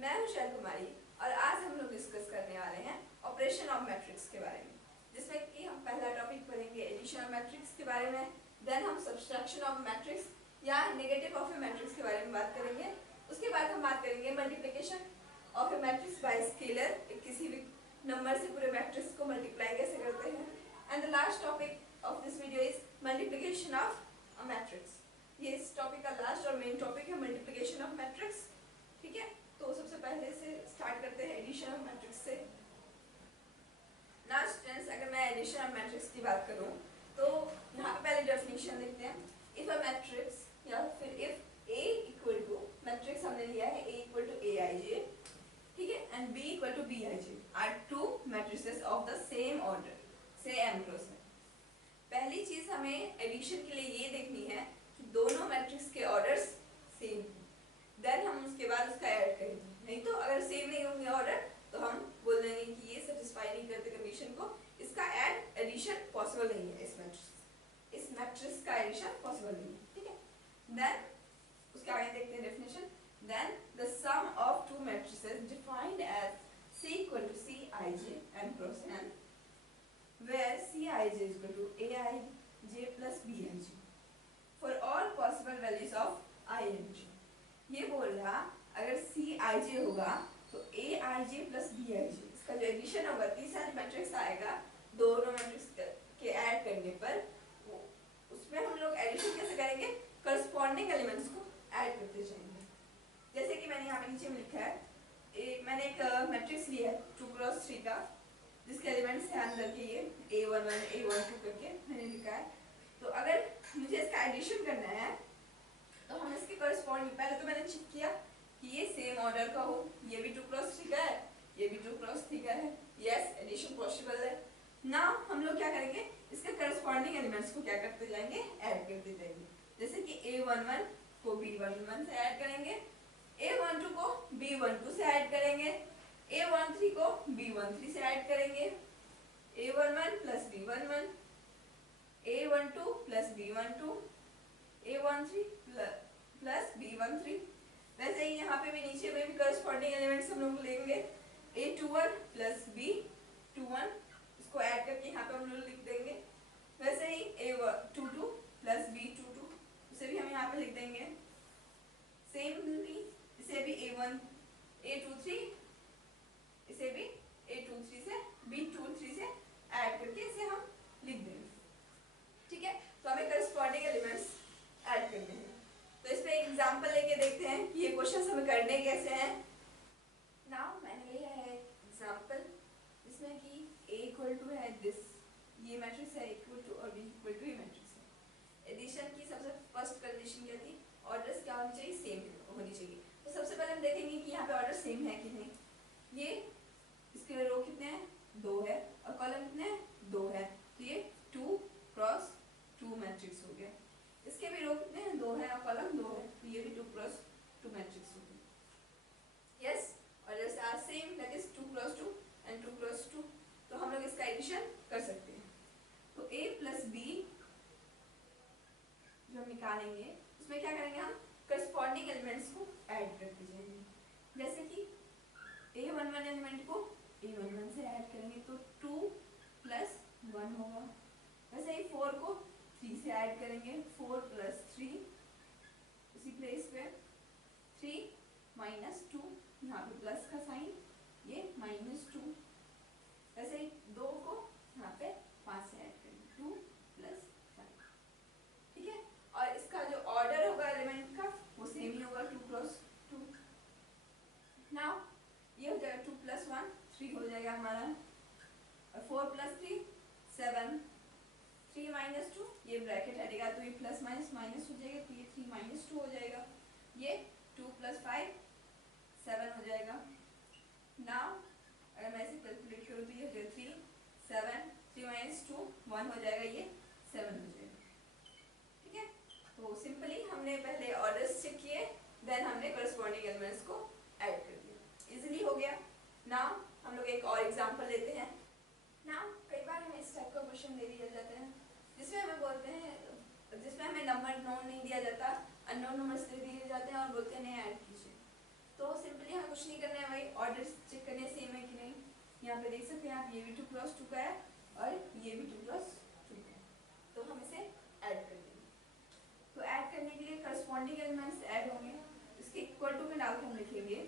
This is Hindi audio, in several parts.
मैं हूं शैल कुमारी और आज हम लोग डिस्कस करने वाले हैं ऑपरेशन ऑफ मैट्रिक्स के बारे में, जिसमें कि हम पहला टॉपिक पढ़ेंगे एडिशन ऑफ मैट्रिक्स के बारे में। देन हम सब्सट्रैक्शन ऑफ मैट्रिक्स या नेगेटिव ऑफ ए मैट्रिक्स के बारे में बात करेंगे। उसके बाद हम बात करेंगे multiplication of a matrix bye scalar, किसी भी नंबर से पूरे मैट्रिक्स को मल्टीप्लाई कैसे करते हैं। And the last topic of this video is multiplication of a matrix. ये इस टॉपिक का लास्ट और मेन टॉपिक है, मल्टीप्लिकेशन ऑफ मैट्रिक्स। ठीक है, तो सबसे पहले से स्टार्ट करते हैं एडिशन ऑफ मैट्रिक्स से। नाउ स्टूडेंट्स, अगर मैं एडिशन ऑफ मैट्रिक्स की बात करूं तो यहाँ पे पहले डेफिनेशन देखते हैं। इफ अ मैट्रिक्स या फिर if A equal to, matrix हमने लिया है A इक्वल टू Aij, ठीक है, and B equal to Bij are two matrices of the same order, say M cross में। पहली चीज हमें एडिशन के लिए ये देखनी है कि दोनों मैट्रिक्स के ऑर्डर्स सेम हैं। देन हम उसके बाद उसका ऐड करेंगे, नहीं तो अगर सेम नहीं होंगे ऑर्डर तो हम बोल देंगे कि ये सेटिस्फाई नहीं करते कंडीशन को, इसका ऐड एडिशन पॉसिबल नहीं है, इस मैट्रिक्स का एडिशन पॉसिबल नहीं है। ठीक है, देन उसके आगे देखते हैं definition. Then the sum of two matrices defined as C equal to Cij M cross N where Cij is equal to Aij plus Bij for all possible values of I and j। ये बोल रहा अगर Cij होगा तो Aij प्लस Bij, इसका जो एडिशन होगा, तीसरा मैट्रिक्स आएगा दोनों मैट्रिक्स के ऐड करने पर, उसमें हम लोग एडिशन कैसे करेंगे, करस्पॉन्डिंग एलिमेंट्स को ऐड करते जाएंगे। जैसे कि मैंने यहाँ पे नीचे में लिखा है, मैंने एक मैट्रिक्स लिया है 2x3 का, जिसके एलिमेंट्स है अंदर के ये A11 A12 करके मैंने लिखा है। तो अगर मुझे इसका एडिशन करना है तो हम इसके करस्पॉन्डिंग, पहले तो मैंने चेक किया कि ये सेम ऑर्डर का हो, ये भी 2x3 का है, ये भी 2x3 का है, यस एडिशन पॉसिबल है। नाउ हम लोग क्या करेंगे, इसके करस्पॉन्डिंग एलिमेंट्स को क्या करते जाएंगे, ऐड करते जाएंगे। जैसे कि A11 को B11 से ऐड करेंगे, A12 को B12 से ऐड करेंगे, A13 को B13 से ऐड करेंगे, A11 plus B11, A12 plus B12, A13 plus B13। वैसे ही यहाँ पे भी नीचे में भी करस्पॉन्डिंग एलिमेंट्स हम लोग लेंगे, A21 प्लस B21, इसको ऐड करके यहाँ पे हम लोग लिख देंगे। वैसे ही A22 प्लस B22, उसे भी हम यहाँ पे लिख देंगे। सेमली इसे भी A23, इसे भी A23 से B23 से ऐड करके इसे हम लिख देंगे। ठीक है, तो हमें करस्पॉन्डिंग एलिमेंट्स ऐड करने हैं। तो इस पे एक एग्जांपल लेके देखते हैं कि ये क्वेश्चंस हमें करने कैसे हैं। नाउ मैंने लिया है एग्जांपल, जिसमें कि A इक्वल टू है दिस, ये मैट्रिक्स है इक्वल टू, और B इक्वल टू ये मैट्रिक्स है। एडिशन की सबसे फर्स्ट कंडीशन क्या थी, ऑर्डर्स क्या होनी चाहिए, सेम होनी चाहिए। तो सबसे पहले हम देखेंगे कि यहाँ पे ऑर्डर सेम है कि नहीं। ये इसके रो कितने हैं, 2 है, और कॉलम कितने हैं, 2 है, तो ये 2x2 मैट्रिक्स हो गया। इसके भी रो कितने हैं, 2 है, और कॉलम 2 है, तो ये भी 2x2 मैट्रिक्स हो गया। Yes, orders are same, that is 2x2 and 2x2। तो हम लोग इसका एडिशन कर सकते हैं। तो A प्लस B जो हम निकालेंगे, उसमें क्या करेंगे, हम करस्पॉन्डिंग एलिमेंट्स को ऐड करते जाएंगे। जैसे कि A11 एलिमेंट को A11 से ऐड करेंगे तो 2 प्लस 1 होगा। वैसे ही 4 को 3 से ऐड करेंगे, 4 प्लस 3, उसी प्लेस पे 3 माइनस 2, यहाँ पे प्लस का साइन, ये -2। वैसे ही 2 को यहाँ पे 5 से ऐड करेंगे, 2 प्लस 5। ठीक है, और इसका जो ऑर्डर होगा एलिमेंट का वो सेम ही होगा, 2x2। नाउ ये हो जाएगा 2 प्लस 1 3 हो जाएगा हमारा, और 4 प्लस 3 7, 3 माइनस 2, ये ब्रैकेट हटेगा तो ये प्लस माइनस माइनस हो जाएगा, तो ये 3 माइनस 2 हो जाएगा। ये 2 प्लस 5 7 हो जाएगा। नाउ अगर मैं इसे कैलकुलेट करूँ तो ये हो जाएगा 3 7, 3 माइनस 2 1 हो जाएगा, ये 7 हो जाएगा। ठीक है, तो सिंपली हमने पहले ऑर्डर्स चेक किए, देन हमने करस्पॉन्डिंग एलिमेंट्स को ऐड कर दिया, इजीली हो गया। नाउ हम लोग एक और एग्जांपल लेते हैं। नाउ कई बार हमें इस टाइप का क्वेश्चन दे दिया जाता है, जिसमें हमें बोलते हैं, जिसमें हमें नंबर नोन नहीं दिया जाता, अननोन नंबर्स दे दिए जाते हैं और बोलते हैं नहीं ऐड कीजिए। तो सिंपली हमें कुछ नहीं करना है भाई, ऑर्डर चेक करने सेम है कि नहीं। यहाँ पे देख सकते हैं आप, ये भी 2 क्रॉस 2 का है और ये भी 2 क्रॉस 2 का है, तो हम इसे ऐड कर देंगे। तो ऐड करने के लिए करस्पॉन्डिंग एलिमेंट्स ऐड होंगे, इसके इक्वल टू में डाल के हम लिखेंगे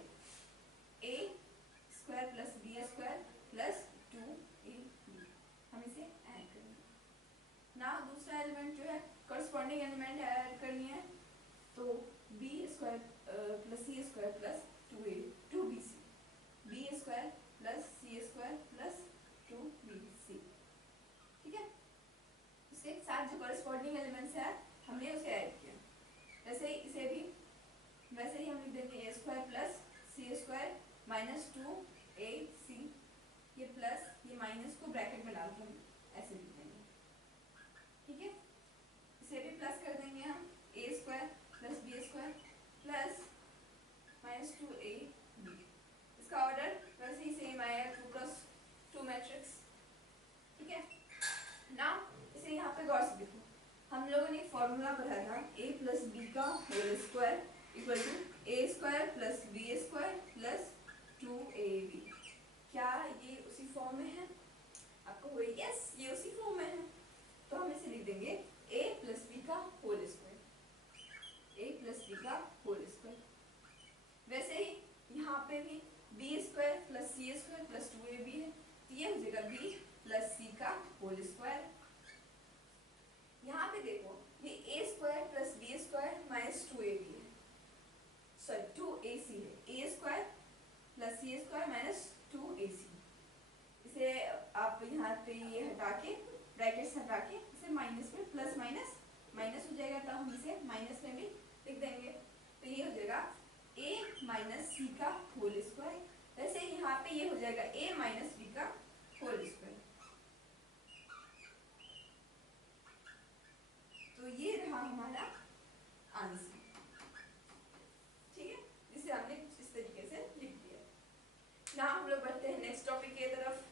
a square plus B square plus 2ab, हम इसे ऐड करेंगे ना। दूसरा एलिमेंट जो है करस्पॉन्डिंग एलिमेंट ऐड करनी है, तो बी स्क्वायर प्लस सी square plus 2bc, b square plus सी स्क्वायर प्लस 2bc, ठीक है। इसके साथ जो करस्पॉन्डिंग एलिमेंट्स है हमने उसे ऐड किया, वैसे ही इसे भी वैसे ही हम लिख देंगे a square plus C square minus 2ac, ये प्लस ये माइनस को ब्रैकेट में डाल के हम ऐसे लिख देंगे, ठीक है। इसे भी प्लस कर देंगे हम, a square plus B square plus minus 2ab, इसका ऑर्डर वैसे ही सेम आएगा 2 क्रॉस 2 मैट्रिक्स, ठीक है ना। इसे यहाँ पे गौर से देखो, हम लोगों ने फॉर्मूला पढ़ा था a प्लस बी का whole square equal to a square plus B square plus 2ab, क्या ये उसी फॉर्म में है? आपको हुआ यस, ये उसी फॉर्म में है, तो हम इसे लिख देंगे a प्लस बी का whole square, a plus B का होल स्क्वायर। वैसे ही यहाँ पे भी b स्क्वायर प्लस सी स्क्वायर प्लस 2ab है, तो ये हो जाएगा b प्लस सी का होल स्क्वायर। यहाँ पे देखो ये a square plus B square minus 2ab है, सॉरी 2ac है, a square plus C square minus 2ac, इसे आप यहाँ पे ये हटा के ब्रैकेट्स हटा के इसे माइनस में प्लस माइनस माइनस हो जाएगा, तब हम इसे माइनस में भी लिख देंगे, तो ये हो जाएगा a माइनस सी का होल स्क्वायर। वैसे यहाँ पे ये हो जाएगा a माइनस बी का होल स्क्वायर, तो ये रहा हमारा आंसर, ठीक है, जिसे हमने इस तरीके से लिख दिया। ना हम लोग बढ़ते हैं नेक्स्ट टॉपिक की तरफ।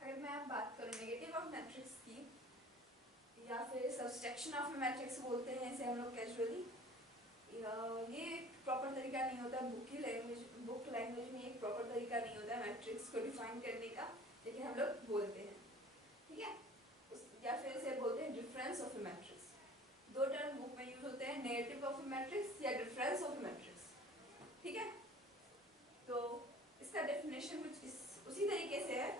अगर मैं अब बात करूं नेगेटिव ऑफ मैट्रिक्स की, या फिर सब्सट्रैक्शन ऑफ मैट्रिक्स बोलते हैं इसे हम लोग कैजुअली, ये एक प्रॉपर तरीका नहीं होता, बुक लैंग्वेज में एक प्रॉपर तरीका नहीं होता मैट्रिक्स को डिफाइन करने का, लेकिन हम लोग बोलते हैं, ठीक है। या फिर इसे बोलते हैं डिफरेंस ऑफ ए मैट्रिक्स। दो टर्म बुक में यूज होते हैं, नेगेटिव ऑफ ए मैट्रिक्स या डिफरेंस ऑफ ए मैट्रिक्स, ठीक है। तो इसका डेफिनेशन कुछ उसी तरीके से है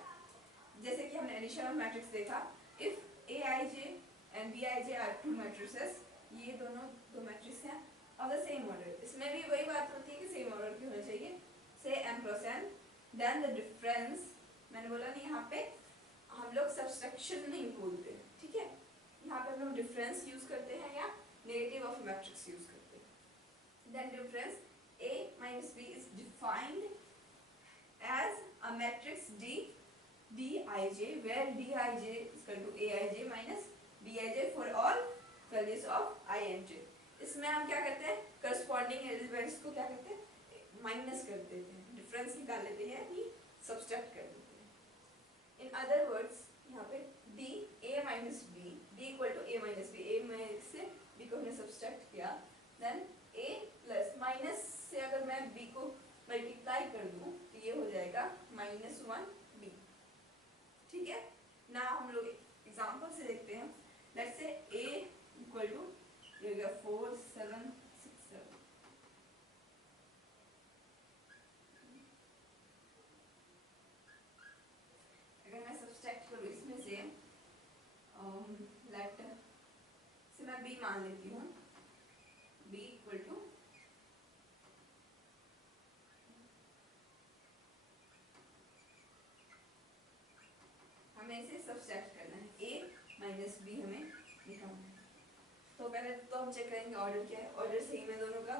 जैसे कि हमने एडिशन ऑफ मैट्रिक्स देखा, if aij and bij are two matrices, ये दोनों दो मैट्रिक्स हैं ऑफ द सेम ऑर्डर, इसमें भी वही बात होती है कि सेम ऑर्डर की होना चाहिए, say m cross n, then the difference, मैंने बोला नहीं यहाँ पे हम लोग सब्सट्रैक्शन नहीं बोलते, ठीक है, यहाँ पे हम लोग डिफरेंस यूज करते हैं या नेगेटिव ऑफ मैट्रिक्स यूज करते हैं। Then difference a minus b is defined as a matrix d dij where dij is equal to aij minus bij for all values of I and j। इसमें हम क्या करते हैं, करस्पॉन्डिंग एलिमेंट्स को क्या करते हैं, माइनस कर देते हैं, डिफरेंस निकाल लेते हैं, यानी सब्सट्रैक्ट कर देते हैं। इन अदर वर्ड्स यहाँ पे d a minus b, d equal to a minus b, a में से b को हमने सब्सट्रैक्ट किया, देन a प्लस माइनस से अगर मैं b को मल्टीप्लाई कर दूं तो ये हो जाएगा -1b, ठीक है ना। हम लोग एग्जांपल से देखते हैं, let's say a equal to ये हो गया 4 7 6 7, अगर मैं सब्सट्रैक्ट करूँ इसमें से लेट से मैं b मान लेती हूँ, b इक्वल टू हमें इसे सब्सट्रैक्ट करना है, a माइनस बी हमें निकालना है। तो पहले तो हम चेक करेंगे ऑर्डर क्या है, ऑर्डर सेम है दोनों का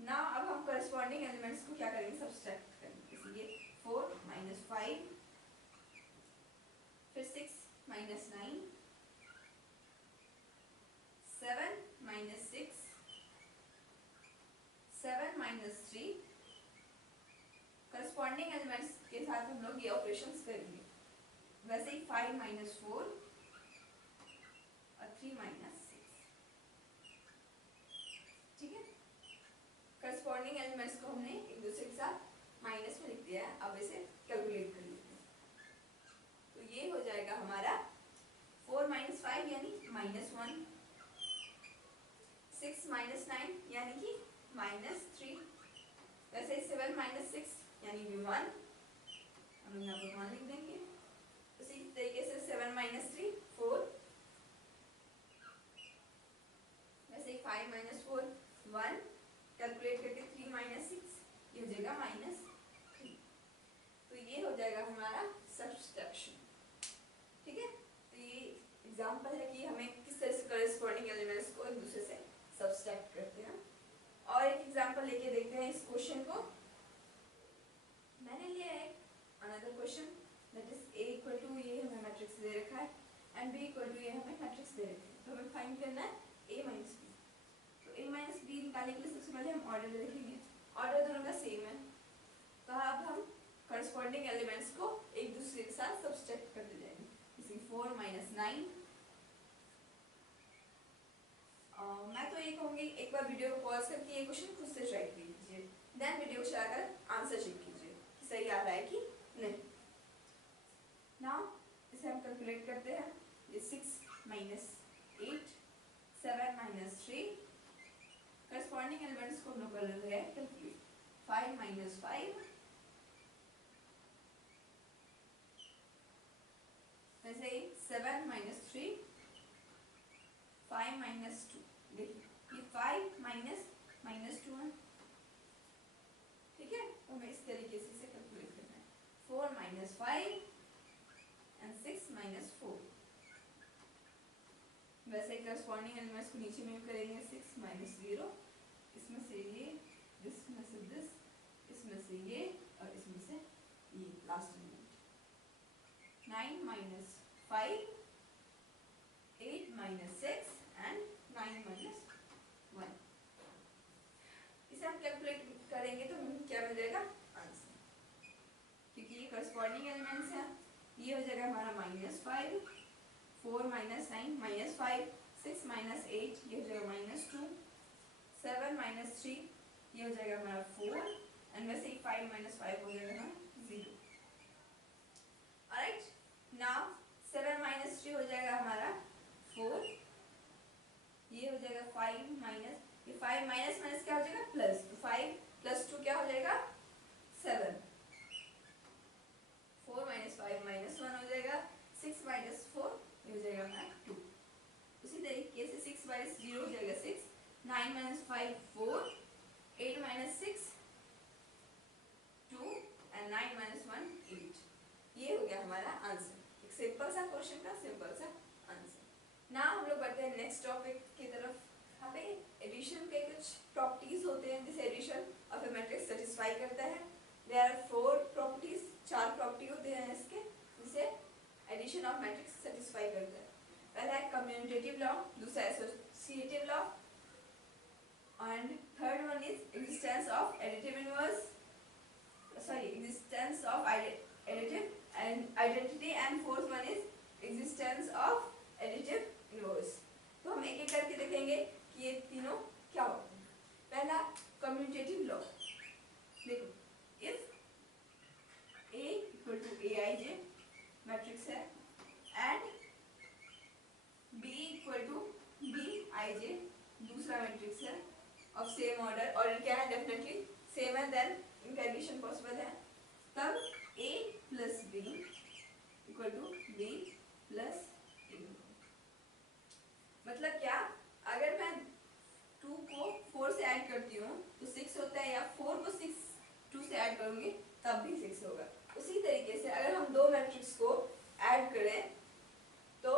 ना। अब हम करस्पॉन्डिंग एलिमेंट्स को क्या करेंगे, सब्सट्रैक्ट करेंगे, इसलिए 4 माइनस 5, फिर 6 minus 9, 7 minus 6, 7 minus 3, corresponding elements के साथ हम लोग ये ऑपरेशंस करेंगे। वैसे ही 5 माइनस 4 और 3 माइनस 6, ठीक है। करस्पॉन्डिंग एलिमेंट्स को हमने एक दूसरे के साथ माइनस में लिख दिया है, अब इसे कैलकुलेट कर लेते हैं। तो ये हो जाएगा हमारा 4 - 5 यानी -1, 6 - 9 यानी कि -3, वैसे 7 - 6 यानी भी 1, हम यहाँ पर 1 लिख देंगे। उसी तरीके से 7 - 3 4, वैसे 5 - 4 1, कैलकुलेट करके 3 - 6 ये हो जाएगा -3। तो ये हो जाएगा हमारा सब्सट्रैक्शन। ठीक है, तो ये एग्जांपल है कि हमें किस तरह से करस्पॉन्डिंग एलिमेंट्स को एक दूसरे से सब्सट्रैक्ट करते हैं। और एक एग्जांपल लेके देखते हैं इस क्वेश्चन को। मैंने लिया है another question, that is a equal to, ये हमें मैट्रिक्स दे रखा है, एंड b इक्वल टू, ये हमें मैट्रिक्स दे रखा है। तो हमें फाइंड करना है a - b। तो a - b निकालने के लिए सबसे पहले हम ऑर्डर लिखेंगे। ऑर्डर दोनों का सेम है, तो अब हम करस्पॉन्डिंग एलिमेंट्स को एक दूसरे के साथ सब्सट्रैक्ट करते जाएंगे। जैसे 4 - 9, मैं तो ये कहूँगी एक बार वीडियो को पॉज करके ये क्वेश्चन खुद से ट्राई कीजिए, देन वीडियो चलाकर आंसर चेक कीजिए कि सही आ रहा है कि नहीं। नाउ इसे हम कैलकुलेट करते हैं। ये 6 - 8, 7 - 3, करस्पॉन्डिंग एलिमेंट्स को हम लोग कर रहे हैं कैलकुलेट। 5 - 5, वैसे ही 7 - 3, 5 - 2। देखिए ये 5 - 2 है। ठीक है, तो हमें इस तरीके से इसे कैलकुलेट करना है। 4 - 5 एंड 6 - 4। वैसे करस्पॉन्डिंग एलिमेंट्स को नीचे में करेंगे। 6 - 0, इसमें से ये, इसमें से दिस, इसमें से ये, और इसमें से ये लास्ट एलिमेंट। 9 - 5, 8 - 6 एंड 9 - 1। इसे हम कैलकुलेट करेंगे तो हमें क्या मिल जाएगा आंसर, क्योंकि ये करस्पॉन्डिंग एलिमेंट्स हैं। ये हो जाएगा हमारा -5, 4 - 9 -5, 6 - 8 ये हो जाएगा -2, 7 - 3 ये हो जाएगा हमारा 4, एंड वैसे ही 5 - 5 हो जाएगा हमारा 0। ऑलराइट, नाउ 7 - 3 हो जाएगा हमारा 4, ये हो जाएगा 5 माइनस, ये 5 माइनस माइनस क्या हो जाएगा प्लस, तो 5 + 2 क्या हो जाएगा 7, 4 - 5 -1 हो जाएगा, 6 - 4 ये हो जाएगा हमारा 2। उसी तरीके से 6 - 0 हो जाएगा 6, 9 - 5 4, 8 - 6 2, एंड 9 - 1 8। ये हो गया हमारा आंसर, एक सिंपल सा क्वेश्चन का सिंपल सा आंसर। ना हम लोग बढ़ते हैं नेक्स्ट टॉपिक की तरफ। यहाँ पे एडिशन के कुछ प्रॉपर्टीज होते हैं जिसे addition of a matrix satisfy करता है। देयर आर 4 प्रॉपर्टीज, 4 प्रॉपर्टी होते हैं इसके जिसे एडिशन ऑफ मैट्रिक्स सेटिस्फाई करता है। पहला है कम्यूटेटिव लॉ, दूसरा associative law, and third one is existence of additive inverse, sorry existence of additive and identity, and fourth one is existence of additive inverse. तो हम एक एक करके देखेंगे कि ये तीनों क्या होते हैं। पहला कम्यूटेटिव लॉ, देखो इफ A = Aij मैट्रिक्स है एंड B = Bij दूसरा मैट्रिक्स है ऑफ सेम ऑर्डर, ऑर्डर क्या है डेफिनेटली सेम है, देन इनका एडिशन पॉसिबल है, तब A + B = B + A। मतलब क्या, अगर मैं 2 को 4 से ऐड करती हूँ तो 6 होता है, या 4 को 2 से ऐड करूंगी तब भी 6 होगा। उसी तरीके से अगर हम दो मैट्रिक्स को ऐड करें तो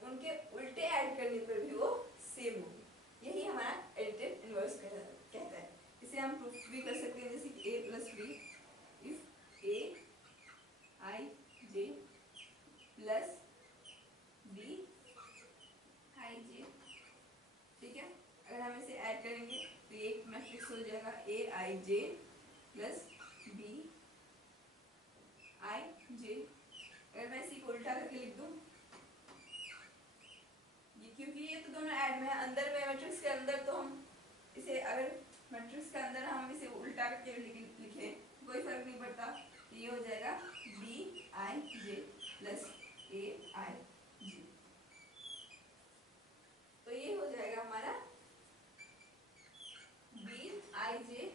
उनके उल्टे ऐड करने पर भी वो सेम होगी। यही हमारा एडिटिव इनवर्स कहता है। इसे हम प्रूफ भी कर सकते हैं, जैसे कि A + B if Aij + Bij, ठीक है। अगर हम इसे ऐड करेंगे तो एक मैट्रिक्स हो जाएगा Aij + Bij। अगर मैं इसी को उल्टा करके लिख दूं, ये क्योंकि ये तो दोनों ऐड में है, अंदर में मैट्रिक्स के अंदर, तो हम इसे अगर मैट्रिक्स के अंदर हम इसे ये हो जाएगा बी आई जे प्लस ए आई जे। तो ये हो जाएगा हमारा बी आई जे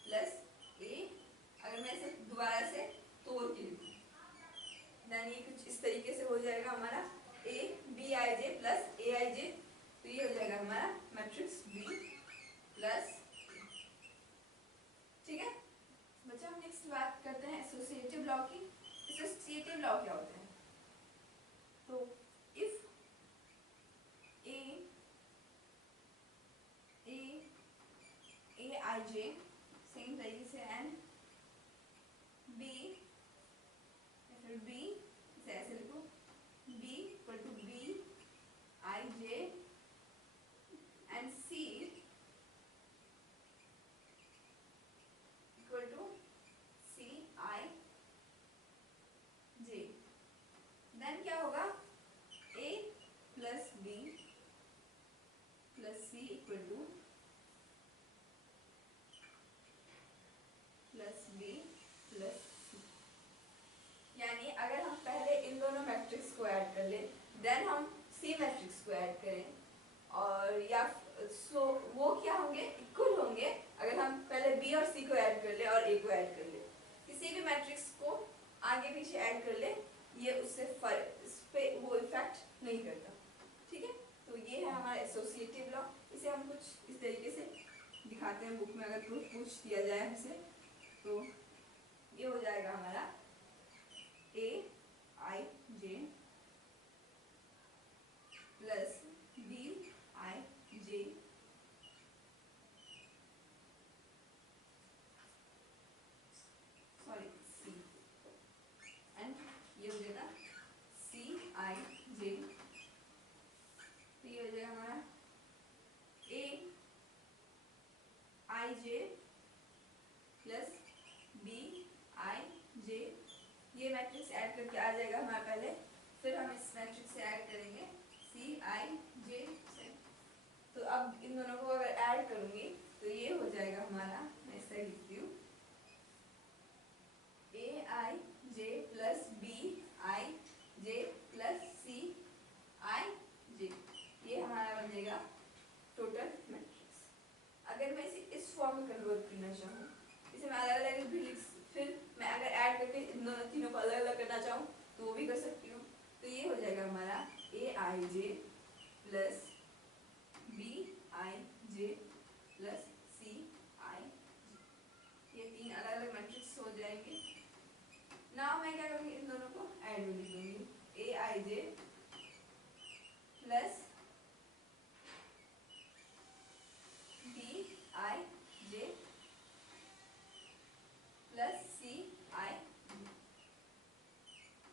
प्लस ए। अगर मैं इसे दोबारा से तोड़ के लिखूं देन ये कुछ इस तरीके से हो जाएगा हमारा A B i j plus ए आई जे। तो ये हो जाएगा हमारा मैट्रिक्स बी प्लस। ठीक है बच्चों, हम नेक्स्ट बात करते हैं एसोसिएटिव लॉ की। एसोसिएटिव लॉ क्या होता है? तो if A I J same तरीके से एंड बी या फिर बी इसे ऐसे लिखो b equal to b i j and c equal to c i J, then क्या होगा a plus b plus c equal to plus b plus c. यानी अगर हम पहले इन दोनों मैट्रिक्स को ऐड कर ले देन हम सी मैट्रिक्स को ऐड करें और या सो वो क्या होंगे इक्वल होंगे अगर हम पहले बी और सी को ऐड कर ले और ए को ऐड कर ले। किसी भी मैट्रिक्स को आगे पीछे ऐड कर ले ये उससे इस पे वो इफेक्ट नहीं करता। ठीक है तो ये है हमारा एसोसिएटिव लॉ। इसे हम कुछ इस तरीके से दिखाते हैं बुक में अगर पूछ दिया जाए हमसे। तो ये हो जाएगा हमारा a I j plus b i j sorry c and ये हो जाएगा सी आई जे। तो ये हो जाएगा हमारा a I j plus b i j. ये मैट्रिक्स ऐड करके आ जाएगा हमारा पहले, फिर हम इस मैट्रिक्स से ऐड करेंगे सी आई जे से। तो अब इन दोनों को अगर ऐड करूंगी तो ये हो जाएगा हमारा, मैं इस तरह लिखती हूँ a I j plus b i j plus c i j. ये हमारा बन जाएगा टोटल मैट्रिक्स। अगर मैं इसे इस फॉर्म में कन्वर्ट करना चाहूँ, इसे मैं अलग अलग भी फिर मैं अगर ऐड करके इन दोनों तीनों को अलग अलग करना चाहूँ तो वो भी कर सकती हूँ। तो ये हो जाएगा हमारा a I j plus b i j plus c i j. ये तीन अलग अलग मैट्रिक्स हो जाएंगे। नाउ मैं क्या करूँगी इन दोनों को ऐड में लिख दूंगी a I j plus b i j plus c i.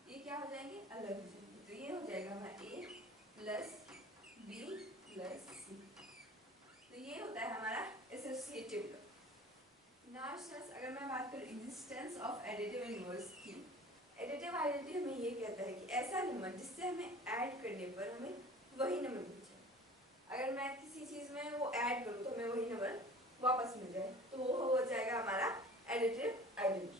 ये क्या हो जाएंगे अलग हो जाएंगे। तो ये हो जाएगा हमारा ए प्लस बी प्लस सी। तो ये होता है हमारा एसोसिएटिव लॉ। नाउ अगर मैं बात करूँ एग्जिस्टेंस ऑफ एडिटिव इनवर्स की, एडिटिव आइडेंटिटी हमें ये कहता है कि ऐसा नंबर जिससे हमें ऐड करने पर हमें वही नंबर मिल जाए। अगर मैं किसी चीज़ में वो ऐड करूँ तो हमें वही नंबर वापस मिल जाए तो वो हो जाएगा हमारा एडिटिव आइडेंटिटी।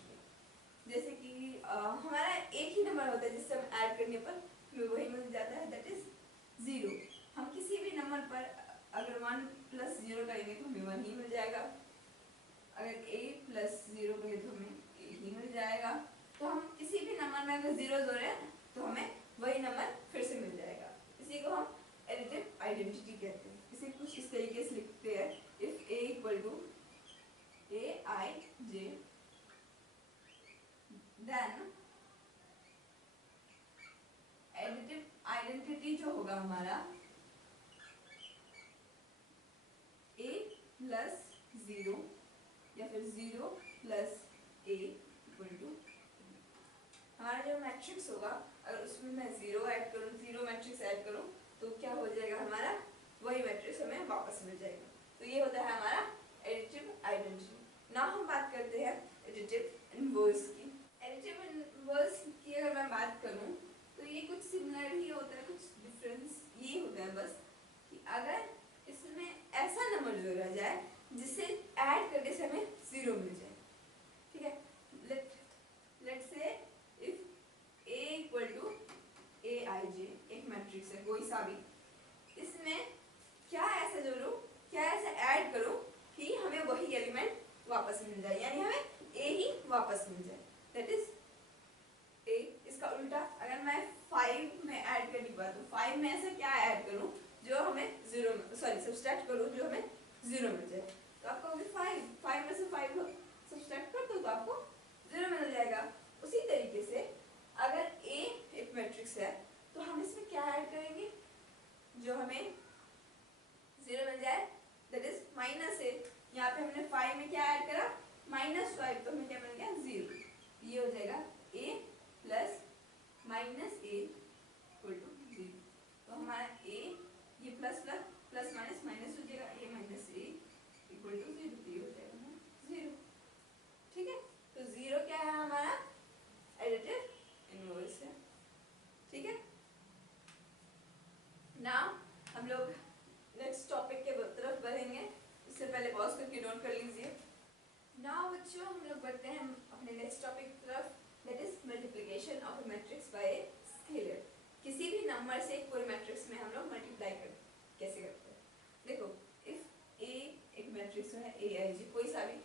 जैसे कि हमारा एक ही नंबर होता है जिससे हम ऐड करने पर हमें वही मिल जाता है, दैट इज 0। हम किसी भी नंबर पर अगर 1 प्लस 0 करेंगे तो हमें 1 ही मिल जाएगा। अगर a प्लस 0 करें तो हमें a ही मिल जाएगा। तो हम किसी भी नंबर में अगर 0 जोड़े तो हमें वही नंबर फिर से मिल जाएगा। इसी को हम एडिटिव आइडेंटिटी कहते हैं। इसे कुछ इस तरीके से लिखते हैं if a equal to A I J then additive identity जो होगा हमारा a प्लस 0 या फिर 0 प्लस a इक्वल टू। हमारा जो मैट्रिक्स होगा अगर उसमें मैं 0 ऐड करूँ, 0 मैट्रिक्स ऐड करूँ तो क्या हो जाएगा हमारा वही मैट्रिक्स हमें वापस मिल जाएगा। तो ये होता है हमारा एडिटिव आइडेंटिटी। नाउ हम बात करते हैं एडिटिव इनवर्स की। एडिटिव इनवर्स की अगर मैं बात करूं तो ये कुछ सिमिलर ही होता है, कुछ डिफरेंस ये होता है बस कि अगर इसमें ऐसा नंबर जोड़ा जाए जिसे ऐड करने से हमें 0 मिल जाए। ठीक है, लेट 0 मिल जाए। तो आपको अभी 5 में से 5 सब्सट्रैक्ट कर दो तो आपको 0 मिल जाएगा। उसी तरीके से अगर A एक मैट्रिक्स है तो हम इसमें क्या ऐड करेंगे जो हमें 0 मिल जाए, दैट इज -A। यहाँ पे हमने 5 में क्या ऐड करा, -5, तो हमें क्या मिल गया 0। ये हो जाएगा A plus -A equal to 0। तो हमारा A ये plus plus plus minus minus हो जाएगा, A minus A equal to 0, तो ये हो जाएगा 0। ठीक है, तो 0 क्या है हमारा एडिटिव इनवर्स है। ठीक है, नाउ हम लोग नेक्स्ट टॉपिक के तरफ बढ़ेंगे। इससे पहले पॉज करके नोट कर लीजिए। नाउ बच्चों हम लोग बढ़ते हैं अपने नेक्स्ट टॉपिक की तरफ, that is multiplication of a matrix bye scalar. किसी भी नंबर से एक पूरे मैट्रिक्स में हम लोग मल्टीप्लाई कैसे करते हैं। देखो, इफ ए एक मैट्रिक्स है AIG कोई सा भी,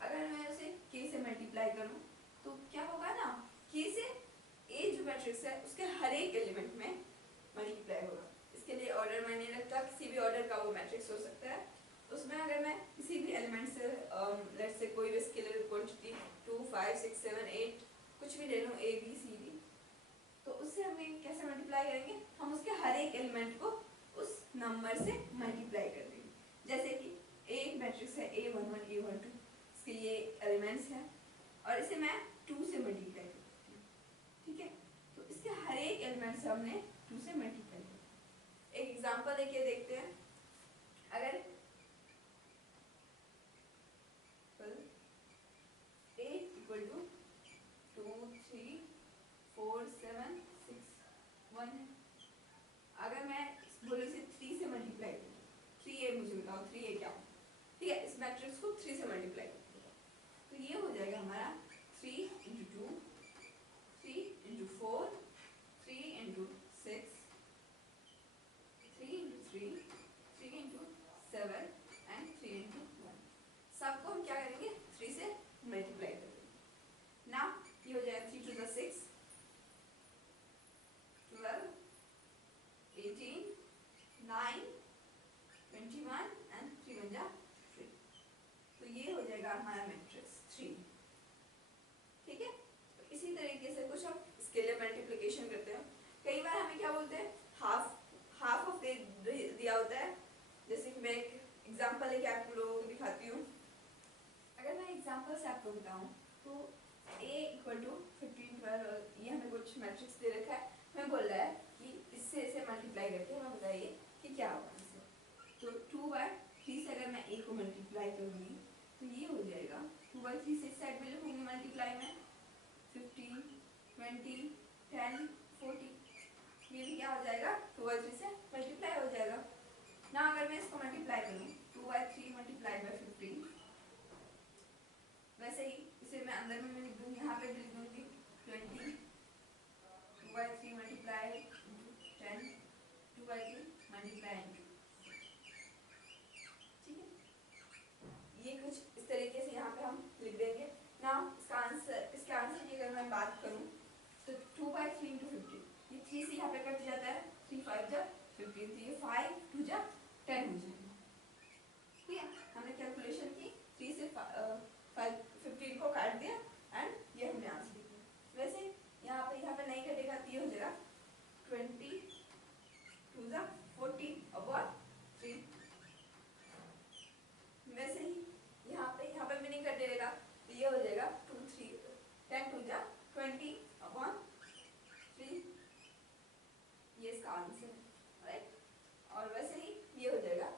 अगर मैं उसे K से मल्टीप्लाई करूं तो क्या होगा ना, K से A जो मैट्रिक्स है उसके हर एक एलिमेंट में मल्टीप्लाई होगा। इसके लिए ऑर्डर मायने रखता, किसी भी ऑर्डर का वो मैट्रिक्स हो सकता है। उसमें अगर मैं किसी भी एलिमेंट से लेट्स से कोई भी स्केलर क्वांटिटी 2 5 6 7 8 कुछ भी ले लूं A B C D, तो उससे हमें कैसे मल्टीप्लाई करेंगे, हम उसके हर एक एलिमेंट को उस नंबर से मल्टीप्लाई कर देंगे। जैसे कि A एक मैट्रिक्स है A11 A12, इसके ये एलिमेंट्स हैं और इसे मैं 2 से मल्टीप्लाई करती हूँ। ठीक है, तो इसके हर एक एलिमेंट से हमने 2 से मल्टीप्लाई किया। एक एग्जांपल लेके देखते हैं। अगर A इक्वल टू 2 3 4 7 6 1 है, अगर मैं बोलो इसे 3 से मल्टीप्लाई करूँ, 3A मुझे बताओ 3A क्या हो। ठीक है, इस मैट्रिक्स को 3 से मल्टीप्लाई करूँ तो ये हो जाएगा हमारा 3 into 2 3 into 4 3 into 6 3 into 3 3 into 7 and 3 into 1। सबको हम क्या करेंगे 3 से मल्टीप्लाई करेंगे। नाउ ये हो जाएगा 3 टू द 6 12 18 9 21 एंड 3 1 जा 3। तो ये हो जाएगा हमारा मैट्रिक्स 3। ठीक है, तो इसी तरीके से कुछ हम स्केलर मल्टीप्लिकेशन करते हैं। कई बार हमें क्या बोलते हैं, हाफ ऑफ दिया होता है। जैसे कि मैं एक एग्जांपल लेके आप लोगों को दिखाती हूँ। अगर मैं एग्जांपल से आपको बताऊँ तो A इक्वल टू 15 12, ये हमें कुछ मैट्रिक्स दे रखा है, हमें बोल रहा है कि इससे इसे मल्टीप्लाई करके हमें बताइए कि क्या होगा इससे। तो 2/3 से अगर मैं A को मल्टीप्लाई करूँगी तो ये हो जाएगा 2/3 से इस साइड में लिखूंगी मल्टीप्लाई में 15 20 10 40, ये भी क्या हो जाएगा 2/3 से मल्टीप्लाई हो जाएगा ना। अगर मैं इसको मल्टीप्लाई करूँ 2/3 मल्टीप्लाई बाय 15, वैसे ही इसे मैं अंदर में लिख दूंगी, यहाँ पे लिख दूंगी 20 2/3 मल्टीप्लाई 10 2/3 मल्टीप्लाई। ठीक है, ये कुछ इस तरीके से यहाँ पे हम लिख देंगे ना। इसका आंसर की अगर मैं बात करूँ तो 2/3 इंटू 15, ये 3 से यहाँ पे कट जाता है, 3 5 जा 15, तो ये 5 2 जा 10 हो जाएगा। ठीक है, हमने कैलकुलेशन की 3 से 15 को काट दिया एंड ये हमने आंसर लिखा। वैसे यहाँ पे नहीं कटेगा तो ये हो जाएगा 20 2 जा 40 अपॉन 3। वैसे ही यहाँ पे भी नहीं कटेगा तो ये हो जाएगा 2 3 10 2 जा 20 अपॉन 3, ये इसका आंसर है। राइट, और वैसे ही ये हो जाएगा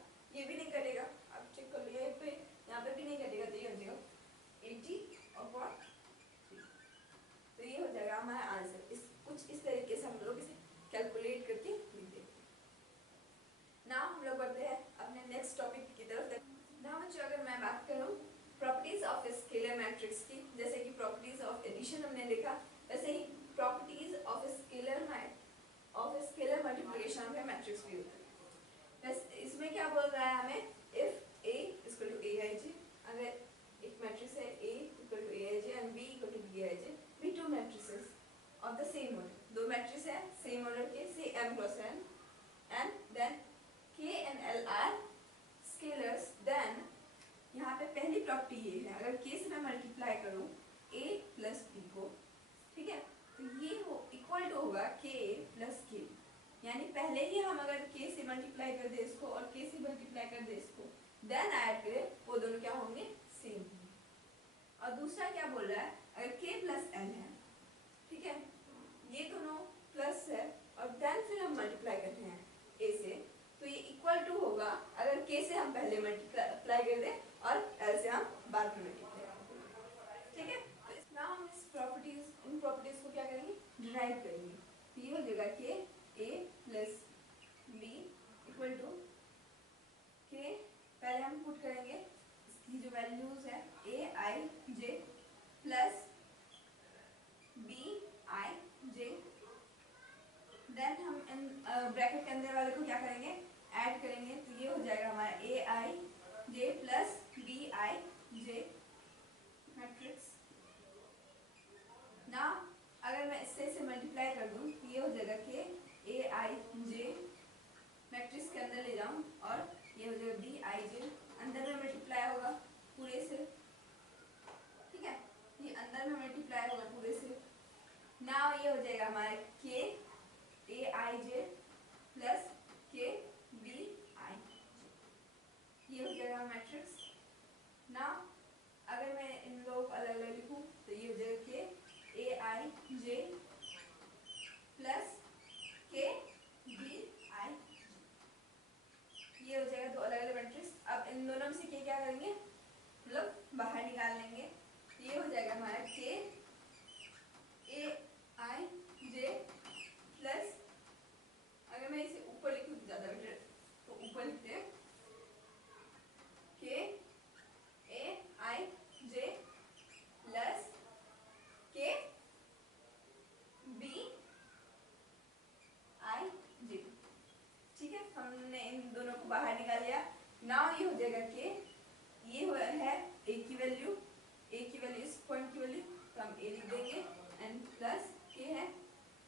प्रॉपर्टी ये है, अगर k से मैं मल्टीप्लाई करूँ a प्लस b को, ठीक है, तो ये हो इक्वल टू होगा k प्लस k, यानी पहले ही हम अगर k से मल्टीप्लाई कर दे इसको और k से मल्टीप्लाई कर दे इसको, देन ऐड करें, वो दोनों क्या होंगे, सेम होंगे। और दूसरा क्या बोल रहा है, अगर k प्लस l है, ठीक है, ये दोनों प्लस है और देन फिर हम मल्टीप्लाई कर रहे हैं a से, तो ये इक्वल टू होगा, अगर k से हम पहले मल्टीप्लाई कर दें और l से हम बाद में मल्टीप्लाई करें, ठीक है। तो ना हम इस इन प्रॉपर्टीज को क्या करेंगे, डिराइव करेंगे। तो ये हो जाएगा k a plus b equal to k, पहले हम पुट करेंगे इसकी जो वैल्यूज है a i j plus b i j, then हम इन ब्रैकेट के अंदर वाले को क्या करेंगे, ऐड करेंगे, तो ये हो जाएगा हमारा a i j plus b i j matrix. ना अगर मैं इससे इसे मल्टीप्लाई कर दूं तो ये हो जाएगा कि a i j मैट्रिक्स के अंदर ले जाऊं और ये हो जाएगा b i j, अंदर में मल्टीप्लाई होगा पूरे से, ठीक है, ये अंदर में मल्टीप्लाई होगा पूरे से। ना ये हो जाएगा हमारा k a i j plus k b i j, ये हो जाएगा मैट्रिक्स। ना अगर मैं इन लोगों को अलग अलग लिखूं तो ये हो जाएगा k a i j plus k b i j, ये हो जाएगा दो अलग अलग मैट्रिक्स। अब इन दोनों में से k क्या करेंगे, मतलब बाहर निकाल लेंगे, ये हो जाएगा हमारा k a i j plus, अगर मैं इसे ऊपर लिखूं तो ज्यादा बेटर, तो ऊपर लिखते हैं k a i j plus k b i j, ठीक है, हमने इन दोनों को बाहर निकाल लिया। नाउ ये हो जाएगा k, ये है a की वैल्यू, इस पॉइंट की वैल्यू, तो हम a लिख देंगे, एंड प्लस k है,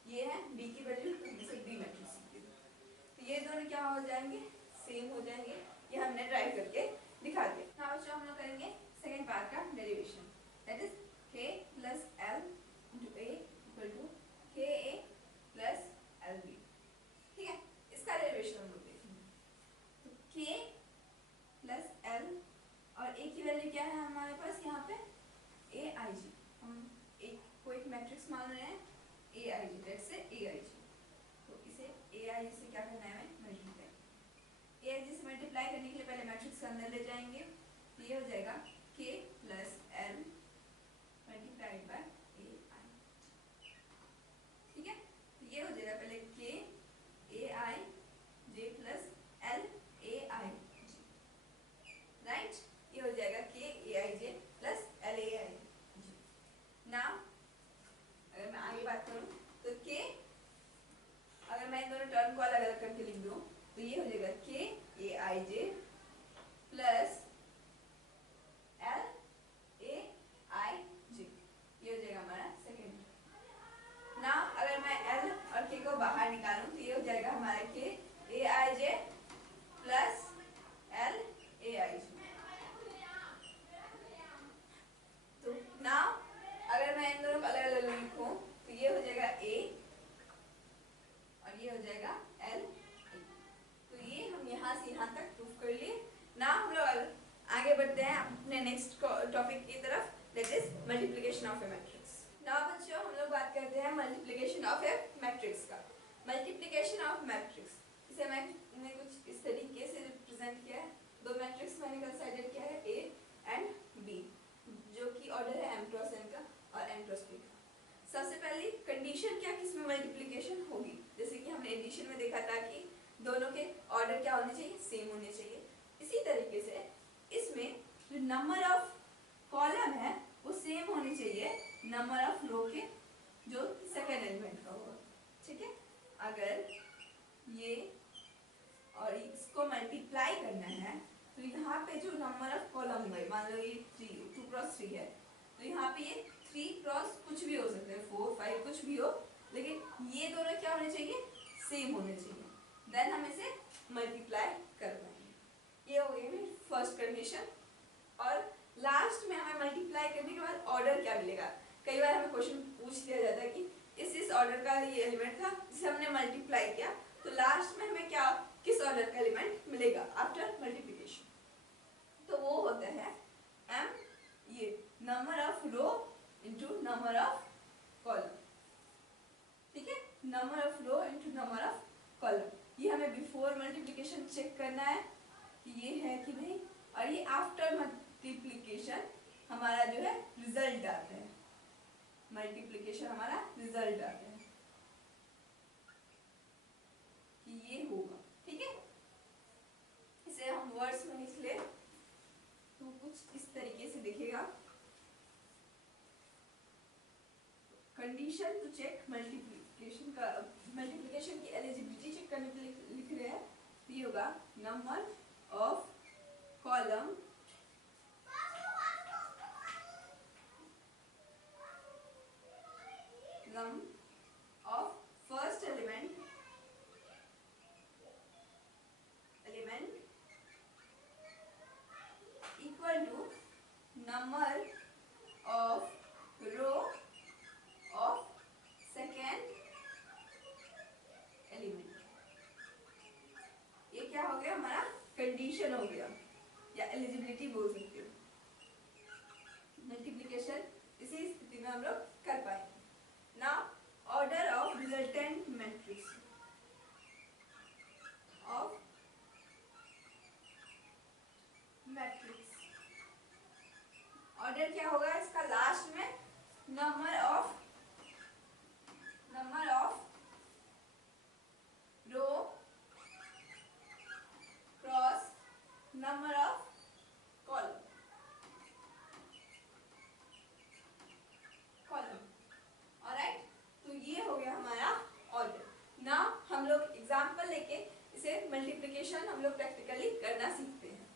ये है b की वैल्यू, तो हम इसे b मैट्रिक्स लिख देंगे। तो ये दोनों क्या हो जाएंगे, सेम हो जाएंगे, ये हमने ट्राई करके दिखा दिया। नाउ बच्चों हम लोग करेंगे सेकंड पार्ट का derivation, that is k plus l into a equal to k a plus l b, ठीक है, इसका डेरिवेशन हम लोग देखेंगे। तो k प्लस l और a की वैल्यू क्या है हमारे पास यहाँ पे, a i j, हम एक मैट्रिक्स मान रहे हैं a i j, दैट से a i j, तो इसे a i j से क्या करना है, हमें मल्टीप्लाई, a i j से मल्टीप्लाई करने के लिए पहले मैट्रिक्स के अंदर ले जाएंगे, तो ये हो जाएगा k plus l multiplied by a i, ठीक है, तो ये हो जाएगा पहले k a i j plus l a i j, right, ये हो जाएगा k a i j plus l a i j। Now अगर मैं आगे बात करूं तो k, अगर मैं इन दोनों टर्म को अलग अलग करके लिख दूं तो ये हो जाएगा k a i j plus l a i j, ये हो जाएगा हमारा सेकेंड। ना अगर मैं l और k को बाहर निकालूं तो ये हो जाएगा हमारा k a i j plus l a i j। तो ना अगर मैं इन दोनों को अलग अलग लिखूं तो ये हो जाएगा a और ये हो जाएगा l a, तो ये हम यहाँ से यहाँ तक प्रूफ कर लिए। ना हम लोग आगे बढ़ते हैं अपने नेक्स्ट टॉपिक की तरफ, that is multiplication of a matrix. ना बच्चों हम लोग बात करते हैं मल्टीप्लिकेशन ऑफ ए मैट्रिक्स का। मल्टीप्लिकेशन ऑफ मैट्रिक्स, इसे मैंने कुछ इस तरीके से रिप्रेजेंट किया है, दो मैट्रिक्स मैंने कंसिडर किया है a एंड b, जो कि ऑर्डर है m क्रॉस n का और m क्रॉस p का। सबसे पहली कंडीशन क्या, किसमें मल्टीप्लिकेशन होगी, जैसे कि हमने एडिशन में देखा था कि दोनों के ऑर्डर क्या होने चाहिए, सेम होने चाहिए। इसी तरीके से इसमें जो नंबर ऑफ कॉलम है वो सेम होने चाहिए नंबर ऑफ रो के जो सेकेंड एलिमेंट का होगा, ठीक है। अगर ये और इसको मल्टीप्लाई करना है तो यहाँ पे जो नंबर ऑफ कॉलम हुए, मान लो ये 2 क्रॉस 3 है, तो यहाँ पे ये 3 क्रॉस कुछ भी हो सकते हैं, 4 5 कुछ भी हो, लेकिन ये दोनों क्या होने चाहिए, सेम होने चाहिए, देन हम इसे मल्टीप्लाई कर पाएंगे। ये हो गई मेरी फर्स्ट कंडीशन। और लास्ट में हमें मल्टीप्लाई करने के बाद ऑर्डर क्या मिलेगा। कई बार हमें क्वेश्चन पूछ दिया जाता है कि इस ऑर्डर का ये एलिमेंट था जिसे हमने मल्टीप्लाई किया, तो लास्ट में हमें क्या किस ऑर्डर का एलिमेंट मिलेगा आफ्टर मल्टीप्लिकेशन। तो वो होता है m, ये number of row into number of column. ठीक है, number of row into number of column. ये हमें बिफोर मल्टीप्लिकेशन चेक करना है कि ये है कि नहीं, और ये आफ्टर मल्टीप्लिकेशन हमारा जो है रिजल्ट आता है। मल्टीप्लिकेशन हमारा रिजल्ट आता है कि ये होगा। ठीक है, इसे हम वर्ड्स में लिख ले तो कुछ इस तरीके से दिखेगा। कंडीशन टू चेक मल्टीप्लिकेशन का, मल्टीप्लिकेशन की एलिजिबिलिटी चेक करने के लिए लिख रहे हैं, तो ये होगा number of column num of first element equal to number of row of second element। ये क्या हो गया हमारा कंडीशन हो गया या एलिजिबिलिटी बोल सकते हो। मल्टीप्लिकेशन इसी स्थिति में हम लोग कर पाएंगे। Now order of resultant matrix of matrix, order क्या होगा इसका लास्ट में number of row cross number of column. Alright, तो ये हो गया हमारा ऑर्डर। ना हम लोग एग्जांपल लेके इसे मल्टीप्लिकेशन हम लोग प्रैक्टिकली करना सीखते हैं।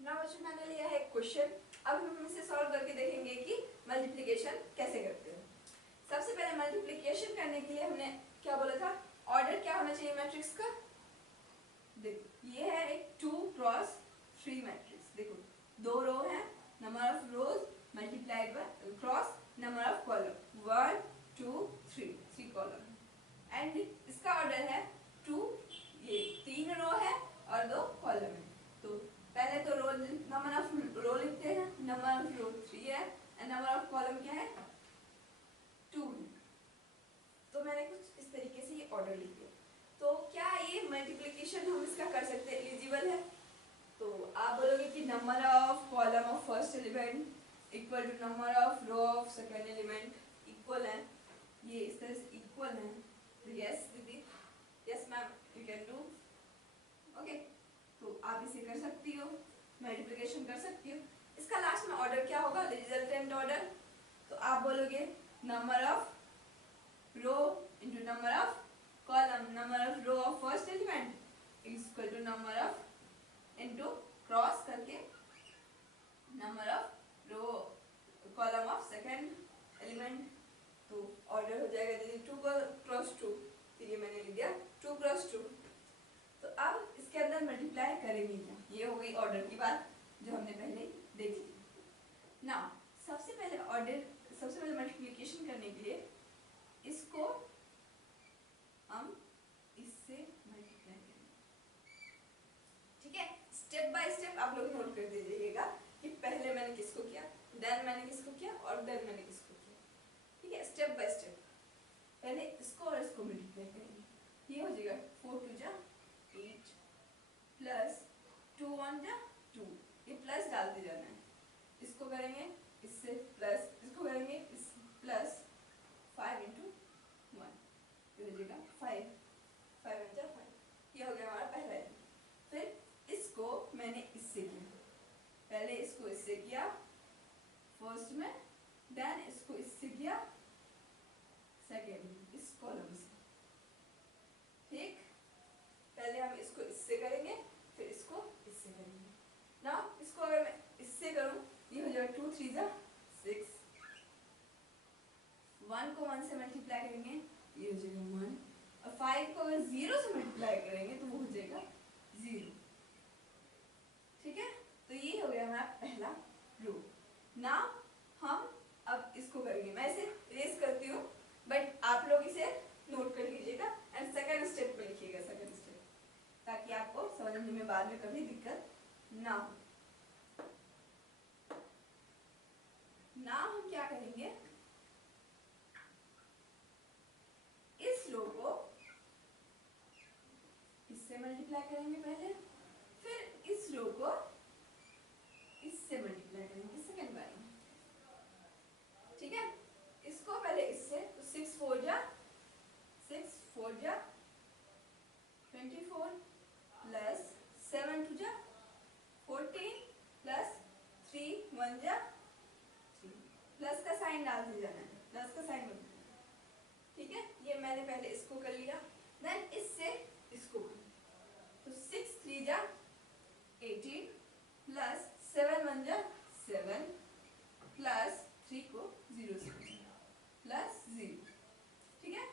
ना बच्चों मैंने लिया है क्वेश्चन, अब हम इसे सॉल्व करके देखेंगे कि मल्टीप्लिकेशन कैसे करते हैं। सबसे पहले मल्टीप्लिकेशन करने के लिए हमने क्या बोला था, ऑर्डर क्या होना चाहिए मैट्रिक्स का। देखो ये है एक 2 क्रॉस 3 मैट्रिक्स। देखो 2 रो है, number of rose multiplied by cross number of column 1 2 3 column and इसका ऑर्डर है 2, ये 3 रो है और 2 कॉलम है। तो पहले तो रो नंबर ऑफ रो लिखते हैं, नंबर ऑफ रो 3 है एंड नंबर ऑफ कॉलम क्या है 2 है। तो मैंने कुछ इस तरीके से ये ऑर्डर लिख दिया। तो क्या ये मल्टीप्लिकेशन हम इसका कर सकते हैं, एलिजिबल है। तो आप बोलोगे कि number of column of first element equal to number of row of second element equal है, ये इस तरह से इक्वल है। तो यस दीदी, yes ma'am, you can do. Okay, तो आप इसे कर सकती हो, मल्टीप्लिकेशन कर सकती हो। इसका लास्ट में ऑर्डर क्या होगा, रिजल्टेंट ऑर्डर। तो आप बोलोगे number of row into number of column, number of row of first element is equal to number of into cross करके number of row column of second element. तो ऑर्डर हो जाएगा दीदी 2 क्रॉस 2, फिर ये मैंने लिख दिया 2 क्रॉस 2। तो अब इसके अंदर मल्टीप्लाई करेंगे क्या, ये हो गई ऑर्डर की बात जो हमने पहले देख ली। ना सबसे पहले मल्टीप्लिकेशन करने के लिए इसको हम इससे मल्टीप्लाई करेंगे। ठीक है, स्टेप बाय स्टेप आप लोग नोट कर दीजिएगा कि पहले मैंने किसको किया, देन मैंने किसको किया और देन मैंने किसको किया। ठीक है, स्टेप बाय स्टेप पहले इसको और इसको मल्टीप्लाई करेंगे। ये हो जाएगा 4 2 जा 8 प्लस 2 1 जा 2, ये प्लस डालते जाना है। इसको करेंगे इससे प्लस, इसको करेंगे इस प्लस 5 इंटू 1, ये हो जाएगा 5 5 1 जा 5। ये हो गया हमारा पहला है। फिर इसको मैंने इससे किया, पहले इसको इससे किया फर्स्ट में, देन इसको इससे किया सेकेंड में, इस कॉलम से। ठीक, पहले हम इसको इससे करेंगे फिर इसको इससे करेंगे। ना इसको अगर मैं इससे करूं, ये हो जाएगा 2 3 जा 6, 1 को 1 से मल्टीप्लाई करेंगे ये हो जाएगा 1, और 5 को अगर 0 से मल्टीप्लाई करेंगे तो वो हो जाएगा 0। ठीक है, तो ये हो गया हमारा पहला रो। ना हम अब इसको करेंगे, मैं इसे रेस करती हूँ बट आप लोग इसे नोट कर लीजिएगा एंड सेकंड स्टेप पे लिखिएगा, सेकंड स्टेप, ताकि आपको समझने में बाद में कभी दिक्कत ना हो। ना हम क्या करेंगे, इस रो को इससे मल्टीप्लाई करेंगे पहले, फिर इस रो को इससे मल्टीप्लाई करेंगे सेकंड बार में, ठीक है। इसको पहले इससे, तो 6 4 जा 24 प्लस 7 2 जा 14 प्लस 3 1 जा 3, प्लस का साइन डाल दिया जाना है, प्लस का साइन बन, ठीक है। ये मैंने पहले इसको कर लिया, देन इससे इसको, तो 6 3 जा 18 प्लस 7 1 जा 7 प्लस 3 को 0 से प्लस 0, ठीक है।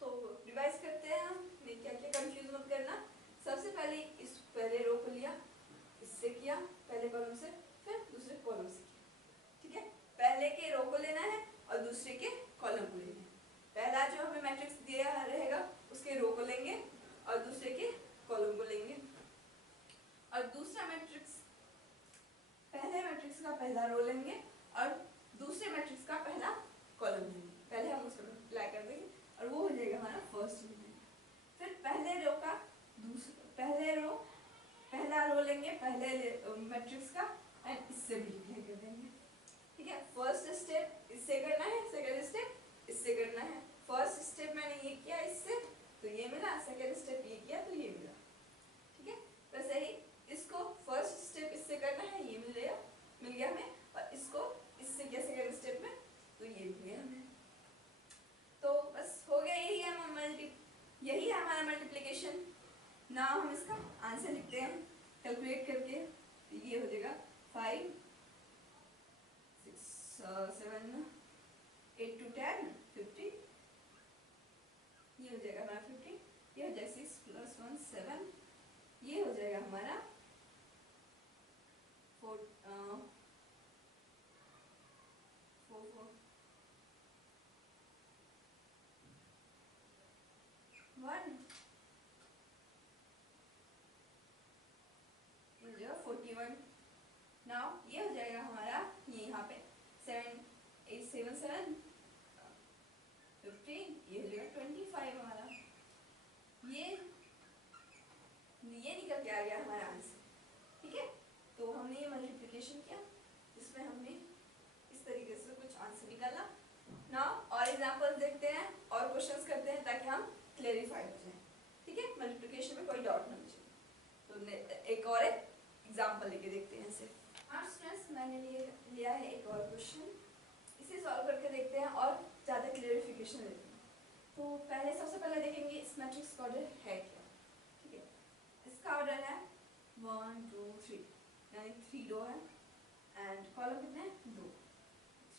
तो रिवाइज करते हैं हम, क्या क्या कंफ्यूज मत करना। सबसे पहले इस पहले रो को लिया, इससे किया पहले कॉलम से, फिर दूसरे कॉलम से किया, ठीक है। पहले के रो को लेना है और दूसरे के कॉलम को लेना है। पहला जो हमें मैट्रिक्स दिया रहेगा उसके रो को लेंगे और दूसरे के कॉलम को लेंगे, और दूसरा मैट्रिक्स, पहले मैट्रिक्स का पहला रो लेंगे और दूसरे मैट्रिक्स का पहला कॉलम लेंगे। पहले हम उसको अप्लाई कर देंगे और वो हो जाएगा हमारा फर्स्ट एलिमेंट। फिर पहले रो का पहला रो लेंगे पहले मैट्रिक्स का एंड इससे मल्टीप्लाई कर देंगे, ठीक है। फर्स्ट स्टेप इससे करना है, सेकंड स्टेप इससे करना है। फर्स्ट स्टेप मैंने ये किया इससे तो ये मिला, सेकंड स्टेप ये किया तो ये मिला, ठीक है। वैसे ही इसको फर्स्ट स्टेप इससे करना है, ये मिल गया हमें, और इसको इससे किया सेकंड स्टेप में तो ये मिल गया हमें। तो बस हो गया, यही है हमारा मल्टीप्लिकेशन। ना हम इसका आंसर लिखते हैं कैलकुलेट करके, तो ये हो जाएगा 5 6 7 8 2 10 50, ये हो जाएगा हमारा 50, ये हो जाएगा 6 प्लस 1 7, ये हो जाएगा हमारा 4 1, ये हो जाएगा 41। नाउ ये हो जाएगा हमारा, ये यहाँ पे 7 8 7 7 15, ये हो जाएगा 25 हमारा, ये निकल के आ गया हमारा आंसर, ठीक है। तो हमने ये मल्टीप्लिकेशन किया, इसमें हमने इस तरीके से कुछ आंसर निकाला। नाउ और एग्जांपल्स देखते हैं और क्वेश्चंस करते हैं ताकि हम क्लेरिफाई हो जाए, ठीक है, मल्टीप्लिकेशन में कोई डाउट ना बचे। तो एक और एग्जांपल लेके देखते हैं इसे। हाँ स्टूडेंट्स, मैंने लिया है एक और क्वेश्चन, इसे सॉल्व करके देखते हैं और ज़्यादा क्लेरिफिकेशन लेते हैं। तो पहले सबसे पहले देखेंगे इस मैट्रिक्स का ऑर्डर है क्या, ठीक है। इसका ऑर्डर है 1 2 3, यानी 3 रो है एंड कॉलम कितने हैं 2,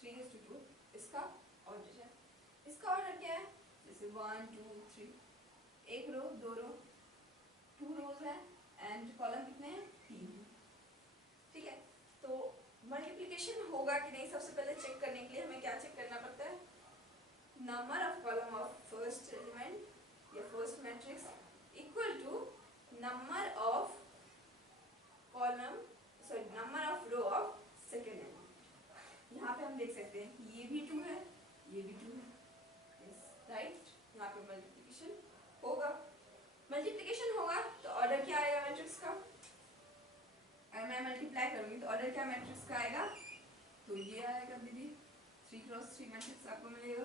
3:2 इसका ऑर्डर है। इसका ऑर्डर क्या है, जैसे 1 2 3, एक रो 2 रो 2 रोज है एंड कॉलम कितने हैं 3 है, ठीक है। तो मल्टीप्लिकेशन होगा कि नहीं, सबसे पहले चेक करने के लिए हमें क्या चेक करना पड़ता है, number of column of first element या first matrix equal to number of column, sorry number of row of second element. यहाँ पे हम देख सकते हैं ये भी 2 है, ये भी 2 है, राइट। यहाँ पे मल्टीप्लिकेशन होगा, मल्टीप्लिकेशन होगा तो ऑर्डर क्या आएगा मैट्रिक्स का, अगर मैं मल्टीप्लाई करूंगी तो ऑर्डर क्या मैट्रिक्स का आएगा, तो ये आएगा दीदी 3x3 मैट्रिक्स आपको मिलेगा,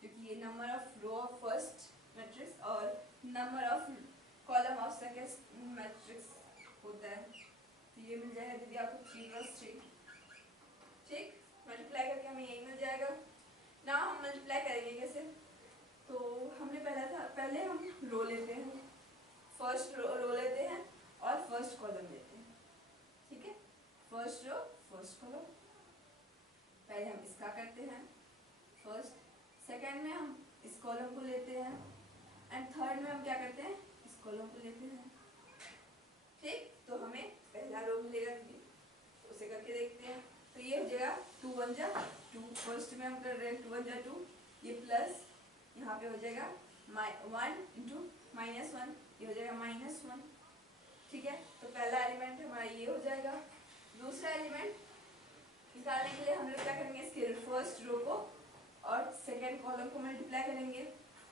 क्योंकि ये number of row of first matrix और number of column of second matrix होता है, तो ये मिल जाएगा दीदी आपको 3x3, ठीक। मल्टीप्लाई करके हमें यही मिल जाएगा। ना हम मल्टीप्लाई करेंगे कैसे, तो हमने पहले हम रो लेते हैं, फर्स्ट रो लेते हैं और फर्स्ट कॉलम लेते हैं, ठीक है। फर्स्ट रो फर्स्ट कॉलम, पहले हम इसका करते हैं फर्स्ट, सेकंड में हम इस कॉलम को लेते हैं एंड थर्ड में हम क्या करते हैं, इस कॉलम को लेते हैं, ठीक। तो हमें पहला रो मिलेगा दीदी, उसे करके देखते हैं। तो ये हो जाएगा 2 1 जा 2, फर्स्ट में हम कर रहे हैं 2 1 जा 2, ये प्लस यहाँ पे हो जाएगा 1 इंटू -1, ये हो जाएगा -1। ठीक है, तो पहला एलिमेंट हमारा ये हो जाएगा। दूसरा एलिमेंट निकालने के लिए हम लोग क्या करेंगे, इसके फर्स्ट रो को और सेकेंड कॉलम को मल्टीप्लाई करेंगे।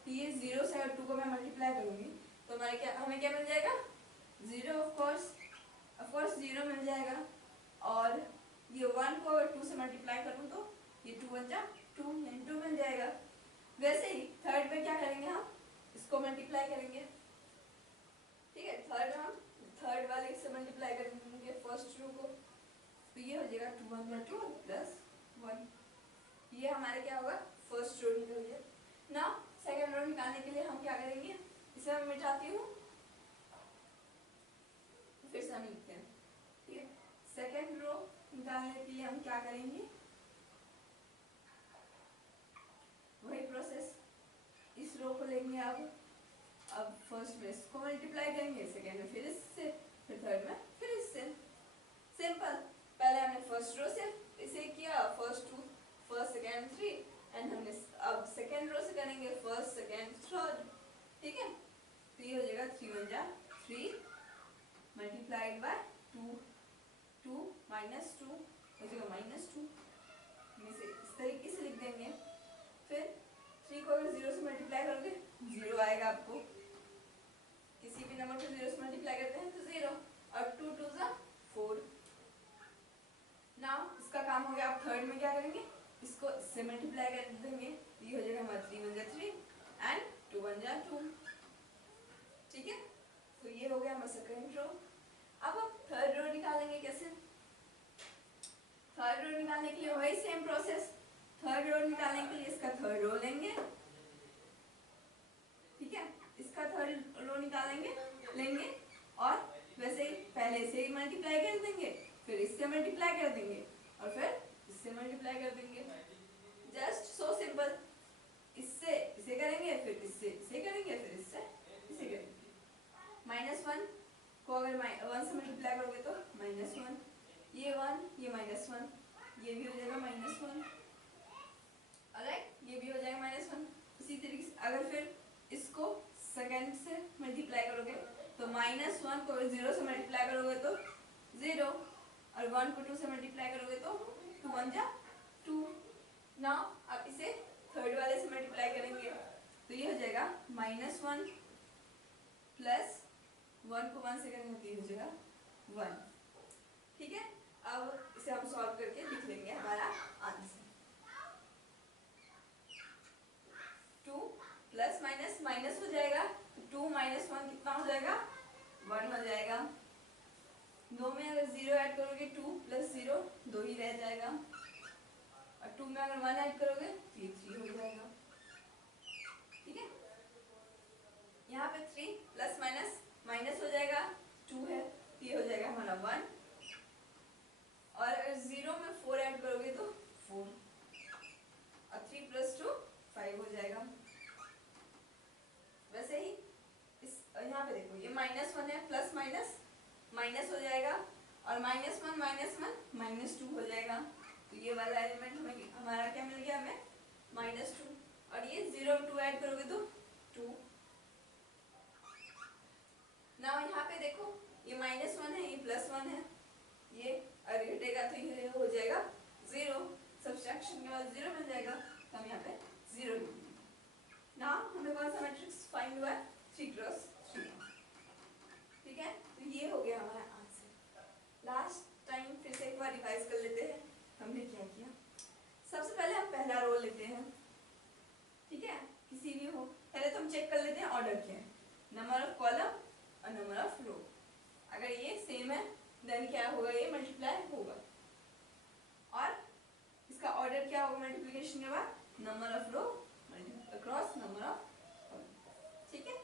तो ये 0 से अगर 2 को मैं मल्टीप्लाई करूंगी तो हमें क्या मिल जाएगा, 0 ऑफ कोर्स 0 मिल जाएगा। और ये 1 को अगर 2 से मल्टीप्लाई करूँ तो ये 2 1 जा 2 यानी 2 मिल जाएगा। वैसे ही थर्ड में क्या करेंगे, हम इसको मल्टीप्लाई करेंगे। ठीक है, थर्ड वाले से मल्टीप्लाई करेंगे फर्स्ट रो को, तो ये हो जाएगा 2 1 जा 2 प्लस 1। ये हमारे क्या होगा, फर्स्ट रो निकल गया। नाउ सेकंड रो निकालने के लिए हम क्या करेंगे, इसे मैं मिटाती हूँ, फिर से हम लिखते हैं। ठीक है, सेकंड रो निकालने के लिए हम क्या करेंगे, वही प्रोसेस, इस रो को लेंगे। अब फर्स्ट में इसको मल्टीप्लाई करेंगे, सेकंड में फिर इससे, फिर थर्ड में फिर इससे। सिंपल, पहले हमने फर्स्ट रो से इसे किया, फर्स्ट 2 फर्स्ट सेकंड 3, एंड हमने अब सेकंड रो से करेंगे फर्स्ट सेकंड थर्ड। ठीक है, तो ये हो जाएगा 3 1 जा 3 मल्टीप्लाइड बाय 2 2 -2 हो जाएगा -2। इसे इस तरीके से लिख देंगे। फिर 3 को अगर 0 से मल्टीप्लाई करोगे 0 आएगा आपको, किसी भी नंबर को 0 से मल्टीप्लाई करते हैं तो 0, और 2 2 जा 4। नाउ इसका काम हो गया। आप थर्ड में क्या करेंगे, इसको इससे मल्टीप्लाई कर देंगे, ये हो जाएगा हमारा 3 1 जा 3 एंड 2 1 जा 2। ठीक है, तो ये हो गया हमारा सेकंड रो। अब हम थर्ड रो निकालेंगे। कैसे, थर्ड रो निकालने के लिए वही सेम प्रोसेस, थर्ड रो निकालने के लिए इसका थर्ड रो लेंगे। ठीक है, इसका थर्ड रो लेंगे और वैसे ही पहले से ही मल्टीप्लाई कर देंगे, फिर इससे मल्टीप्लाई कर देंगे और फिर इससे मल्टीप्लाई कर देंगे। Just so simple. इससे इसे करेंगे, फिर इससे इसे करेंगे, फिर इससे इसे करेंगे। -1 को अगर 1 से मल्टीप्लाई करोगे तो -1, ये 1 ये -1, ये भी हो जाएगा -1। ऑलराइट, ये भी हो जाएगा -1। इसी तरीके से अगर फिर इसको सेकंड से मल्टीप्लाई करोगे तो -1 को 0 से मल्टीप्लाई करोगे तो 0, और 1 को 2 से मल्टीप्लाई करोगे तो 2 1 जा 2। नाउ आप इसे थर्ड वाले से मल्टीप्लाई करेंगे तो ये हो जाएगा -1 प्लस 1 को 1 से करेंगे तो ये हो जाएगा 1। ठीक है, अब इसे हम सॉल्व करके लिख लेंगे हमारा आंसर। 2 प्लस माइनस माइनस हो जाएगा, 2 - 1 कितना हो जाएगा, 1 हो जाएगा। 2 में अगर 0 ऐड करोगे 2 + 0 2 ही रह जाएगा, और 2 में अगर 1 ऐड करोगे तो ये 3 हो जाएगा। ठीक है, यहाँ पे 3 प्लस माइनस माइनस हो जाएगा, 2 है ये हो जाएगा हमारा 1, और अगर 0 में 4 ऐड करोगे तो 4, और 3 + 2 5 हो जाएगा। वैसे ही इस यहाँ पे देखो, ये -1 है, प्लस माइनस माइनस हो जाएगा, और -1 -1 -2 हो जाएगा। तो ये वाला एलिमेंट हमें हमारा क्या मिल गया, हमें -2, और ये 0 2 ऐड करोगे तो 2। ना यहाँ पे देखो, ये -1 है, ये +1 है, ये अगर घटेगा तो ये हो जाएगा 0, सब्सट्रैक्शन के बाद 0 मिल जाएगा, तो हम यहाँ पे 0 लिख देंगे। ना हमें कौन सा मैट्रिक्स फाइंड हुआ है, 3 × 3। ठीक है, तो ये हो गया हमारा आंसर। लास्ट टाइम फिर से एक बार रिवाइज कर लेते हैं हमने क्या किया। सबसे पहले हम पहला रो लेते हैं। ठीक है, किसी भी हो, पहले तो हम चेक कर लेते हैं ऑर्डर क्या है, नंबर ऑफ कॉलम और नंबर ऑफ रो। अगर ये सेम है देन क्या होगा, ये मल्टीप्लाई होगा, और इसका ऑर्डर क्या होगा मल्टीप्लिकेशन के बाद, number of row across number of column. ठीक है,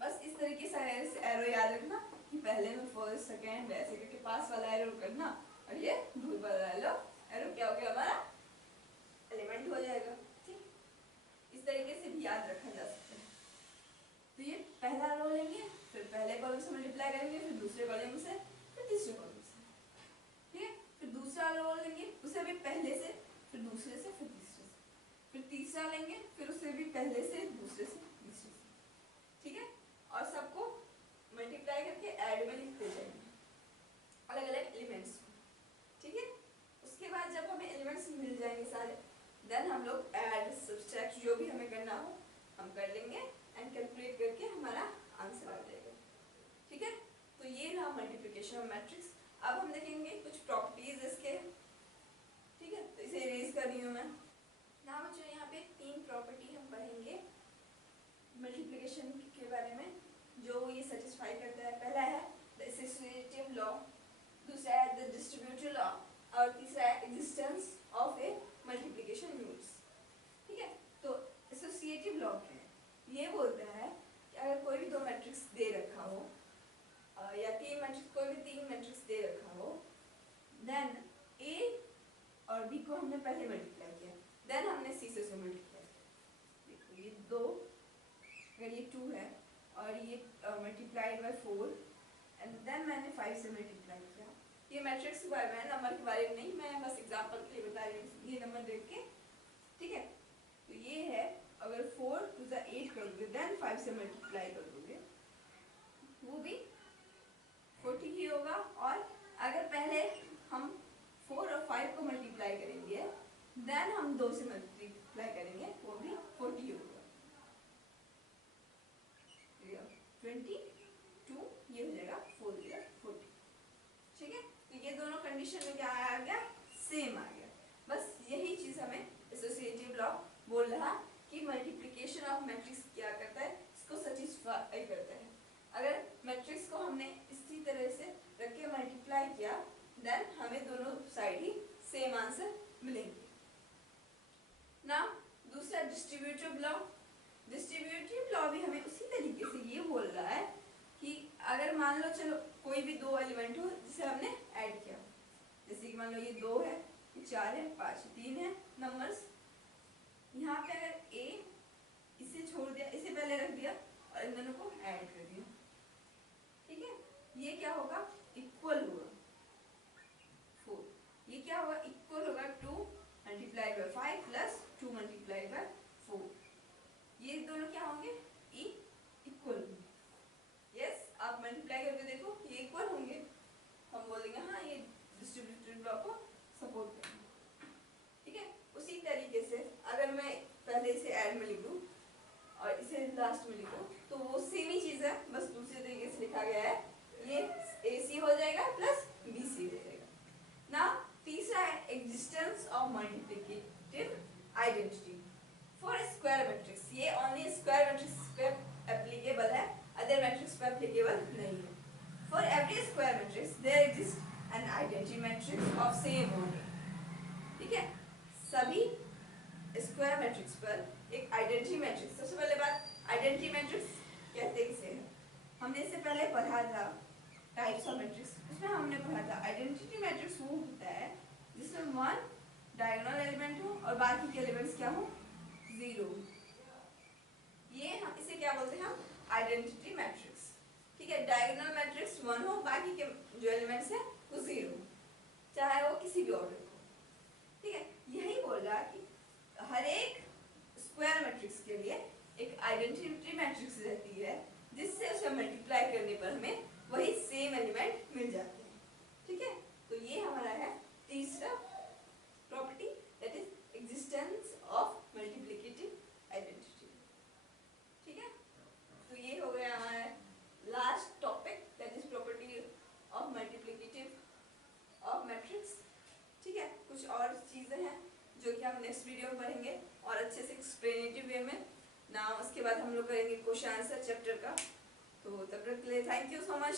बस इस तरीके से एरो याद रखना कि पहले में फर्स्ट सेकंड ऐसे करके पास वाला एरो करना, और ये दूर वाला एरो क्या हो गया, हमारा एलिमेंट हो जाएगा। ठीक, इस तरीके से भी याद रखा जा सकता है। तो ये पहला रो लेंगे, फिर पहले कॉलम से मल्टीप्लाई करेंगे, फिर दूसरे कॉलम से, फिर तीसरे कॉलम से। ठीक है, फिर अब हम देखेंगे कुछ प्रॉपर्टीज इसके, ठीक है। तो इसे इरेज कर रही हूँ मैं ना बच्चों। यहाँ पे 3 प्रॉपर्टी हम पढ़ेंगे मल्टीप्लिकेशन के बारे में जो ये सेटिस्फाई करता है। पहला है द एसोसिएटिव लॉ, दूसरा है द डिस्ट्रीब्यूटिव लॉ, और तीसरा है existence of A multiplication rules, ठीक है। तो एसोसिएटिव लॉ क्या है? ये बोलता है कि अगर कोई भी 2 मैट्रिक्स दे रखा हो या 3 मैट्रिक्स, कोई भी 3 मैट्रिक्स दे रखा हो, देन ए और बी को हमने पहले मल्टीप्लाई किया, देन हमने सी से उसे मल्टीप्लाई किया। देखो ये 2, अगर ये 2 है और ये मल्टीप्लाइड बाय 4 एंड देन मैंने 5 से मल्टीप्लाई किया। ये मैट्रिक्स के बारे में, नंबर के बारे में नहीं, मैं बस एग्जांपल के लिए बता रही हूँ ये नंबर देख के, ठीक है। तो ये है, अगर 4 to the 8 कर दोगे देन 5 से मल्टीप्लाई कर दोगे, वो भी 40 ही होगा। और अगर पहले हम 4 और 5 को मल्टीप्लाई करेंगे देन हम 2 से मल्टीप्लाई करेंगे, वो भी 40 होगा। 22 ये हो जाएगा 4 या 40, ठीक है। तो ये दोनों कंडीशन में क्या आ गया? सेम आ गया। बस यही चीज हमें एसोसिएटिव लॉ बोल रहा कि मल्टीप्लिकेशन ऑफ मैट्रिक्स क्या करता है, इसको सेटिस्फाई करता है। अगर मैट्रिक्स को हमने इसी तरह से रख के मल्टीप्लाई किया देन हमें दोनों साइड ही सेम आंसर मिलेंगे ना। दूसरा डिस्ट्रीब्यूटिव लॉ। डिस्ट्रीब्यूटिव लॉ भी हमें उसी तरीके से ये बोल रहा है कि अगर मान लो चलो कोई भी 2 एलिमेंट हो जिसे हमने ऐड किया, जैसे कि मान लो ये 2 है, ये 4 है, 5 है, 3 है नंबर्स। यहाँ पे अगर ए इसे छोड़ दिया, इसे पहले रख दिया और इन दोनों को ऐड कर दिया, ठीक है। ये क्या होगा? इक्वल होगा 4। ये क्या होगा? इक्वल होगा 2 multiplied by 5 plus 2 multiplied by 4। ये दोनों क्या होंगे? इक्वल होंगे। यस, आप मल्टीप्लाई करके देखो ये इक्वल होंगे, हम बोलेंगे हाँ ये डिस्ट्रीब्यूटिव लॉ को सपोर्ट करेंगे, ठीक है। उसी तरीके से अगर मैं पहले इसे ऐड में लिखूं और इसे लास्ट में लिखूं तो वो सेम ही चीज है, बस दूसरे तरीके से लिखा गया है। ये AC हो जाएगा प्लस BC हो जाएगा ना। तीसरा है existence of multiplicative identity for square matrix. ये ओनली स्क्वायर मैट्रिक्स पे एप्लीकेबल है, अदर मैट्रिक्स पे एप्लीकेबल नहीं है। For every square matrix there exist an identity matrix of same order, ठीक है। सभी स्क्वायर मैट्रिक्स पर एक आइडेंटिटी मैट्रिक्स, सबसे पहले बात आइडेंटिटी मैट्रिक्स कहते किसे हैं, हमने इससे पहले पढ़ा था टाइप्स ऑफ मैट्रिक्स, उसमें हमने पढ़ा था आइडेंटिटी मैट्रिक्स वो होता है जिसमें 1 डायगोनल एलिमेंट हो और बाकी के एलिमेंट्स क्या हो? 0। ये हम इसे क्या बोलते हैं? हम आइडेंटिटी मैट्रिक्स, ठीक है। डायगोनल मैट्रिक्स 1 हो, बाकी के जो एलिमेंट्स है वो 0, चाहे वो किसी भी ऑर्डर को, ठीक है। यही बोल रहा कि हर एक स्क्वायर मैट्रिक्स के लिए एक आइडेंटिटी मैट्रिक्स रहती है जिससे उसे मल्टीप्लाई करने पर हमें वही सेम एलिमेंट मिल जाते हैं, ठीक है। तो ये हमारा है तीसरा property, that is existence of multiplicative identity, ठीक है। तो ये हो गया हमारा last topic, that is property of multiplicative of matrix, ठीक है। कुछ और चीजें हैं जो कि हम नेक्स्ट वीडियो में पढ़ेंगे और अच्छे से एक्सप्लेनेटिव वे में ना। उसके बाद हम लोग करेंगे क्वेश्चन आंसर चैप्टर का। तो तब तक के लिए थैंक यू सो मच।